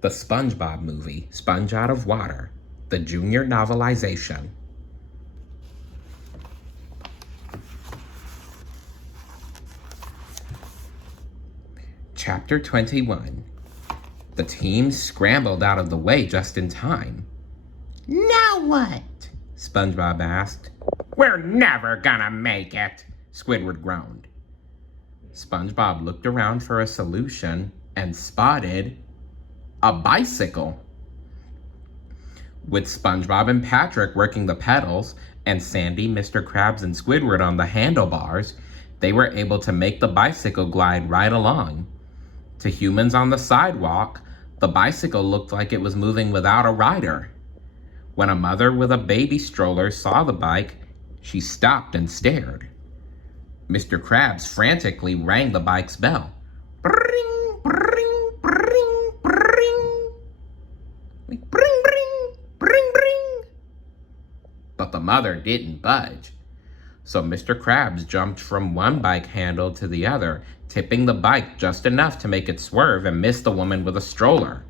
The SpongeBob movie, Sponge Out of Water, the junior novelization. Chapter 21. The team scrambled out of the way just in time. Now what? SpongeBob asked. We're never gonna make it, Squidward groaned. SpongeBob looked around for a solution and spotted a bicycle. With SpongeBob and Patrick working the pedals and Sandy, Mr. Krabs, and Squidward on the handlebars, they were able to make the bicycle glide right along. To humans on the sidewalk, the bicycle looked like it was moving without a rider. When a mother with a baby stroller saw the bike, she stopped and stared. Mr. Krabs frantically rang the bike's bell. Bring, bring, bring, bring. Bring, bring, bring, bring. But the mother didn't budge. So Mr. Krabs jumped from one bike handle to the other, tipping the bike just enough to make it swerve and miss the woman with the stroller.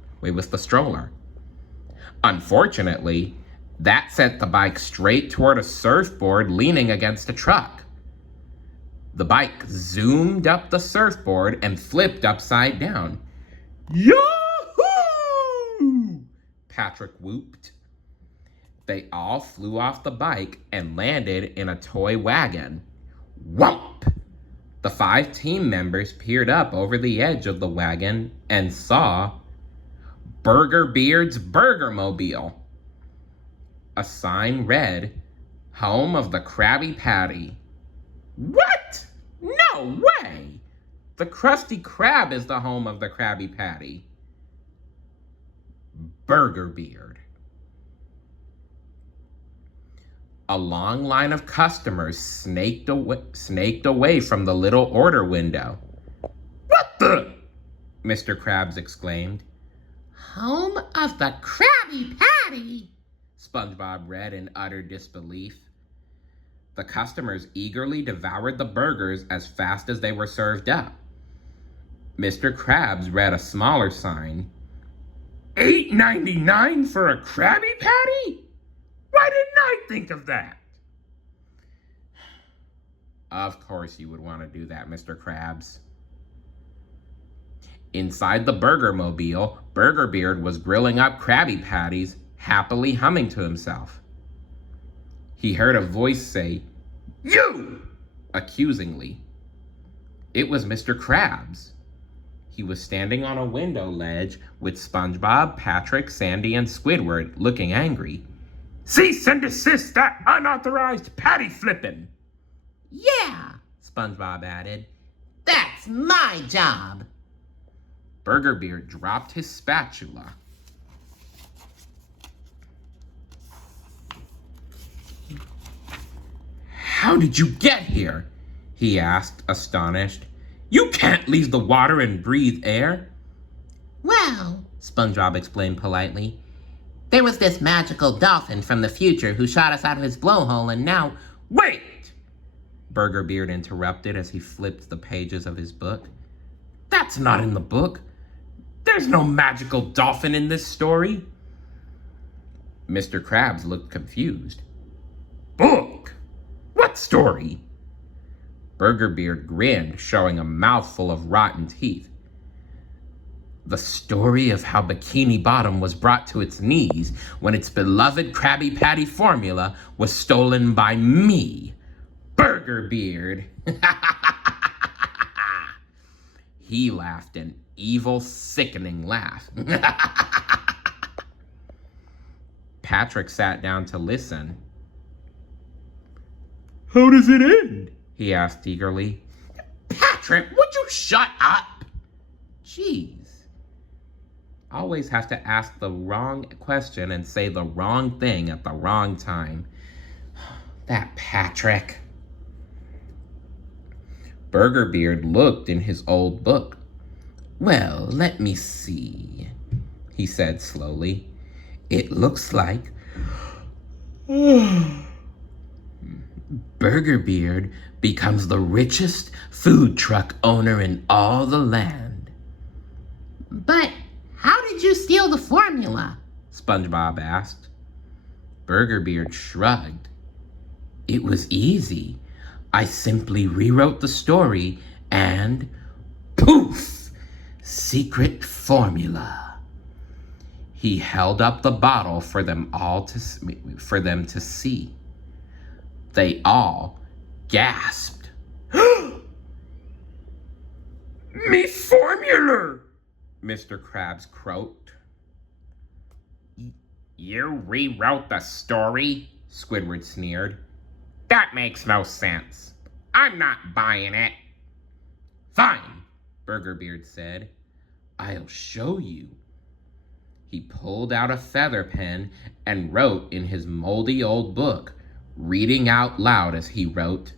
Unfortunately, that sent the bike straight toward a surfboard leaning against a truck. The bike zoomed up the surfboard and flipped upside down. Yahoo! Patrick whooped. They all flew off the bike and landed in a toy wagon. Whomp! The 5 team members peered up over the edge of the wagon and saw Burger Beard's Burgermobile. A sign read, Home of the Krabby Patty. What? No way! The Krusty Krab is the home of the Krabby Patty. Burger Beard. A long line of customers snaked away from the little order window. What the? Mr. Krabs exclaimed. Home of the Krabby Patty, SpongeBob read in utter disbelief. The customers eagerly devoured the burgers as fast as they were served up. Mr. Krabs read a smaller sign. $8.99 for a Krabby Patty? Why didn't I think of that? Of course you would want to do that, Mr. Krabs. Inside the Burgermobile, Burger Beard was grilling up Krabby Patties, happily humming to himself. He heard a voice say, You! Accusingly. It was Mr. Krabs. He was standing on a window ledge with SpongeBob, Patrick, Sandy, and Squidward looking angry. Cease and desist that unauthorized patty flipping. Yeah, SpongeBob added. That's my job. Burger Beard dropped his spatula. How did you get here? He asked, astonished. You can't leave the water and breathe air. Well, SpongeBob explained politely, there was this magical dolphin from the future who shot us out of his blowhole and now... Wait! Burger Beard interrupted as he flipped the pages of his book. That's not in the book. There's no magical dolphin in this story. Mr. Krabs looked confused. Book? What story? Burger Beard grinned, showing a mouthful of rotten teeth. The story of how Bikini Bottom was brought to its knees when its beloved Krabby Patty formula was stolen by me, Burger Beard. He laughed an evil, sickening laugh. Patrick sat down to listen. How does it end? He asked eagerly. Patrick, would you shut up? Jeez. Always have to ask the wrong question and say the wrong thing at the wrong time. That Patrick. Burger Beard looked in his old book. Well, let me see, he said slowly. It looks like... Burger Beard becomes the richest food truck owner in all the land. But How did you steal the formula? SpongeBob asked. Burgerbeard shrugged. It was easy. I simply rewrote the story and poof! Secret formula. He held up the bottle for them to see. They all gasped. Me formula! Mr. Krabs croaked. You rewrote the story? Squidward sneered. That makes no sense. I'm not buying it. Fine, Burgerbeard said. I'll show you. He pulled out a feather pen and wrote in his moldy old book, reading out loud as he wrote,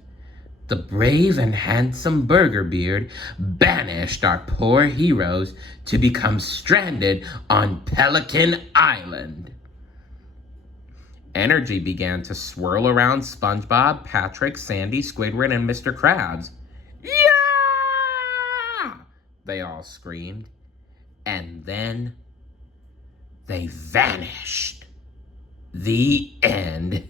The brave and handsome Burgerbeard banished our poor heroes to become stranded on Pelican Island. Energy began to swirl around SpongeBob, Patrick, Sandy, Squidward, and Mr. Krabs. Yeah! They all screamed. And then they vanished. The end.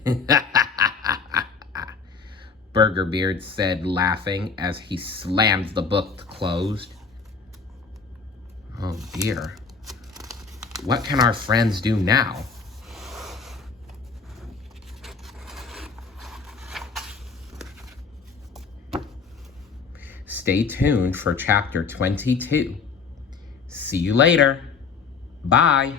Burgerbeard said, laughing as he slammed the book closed. Oh dear. What can our friends do now? Stay tuned for chapter 22. See you later. Bye.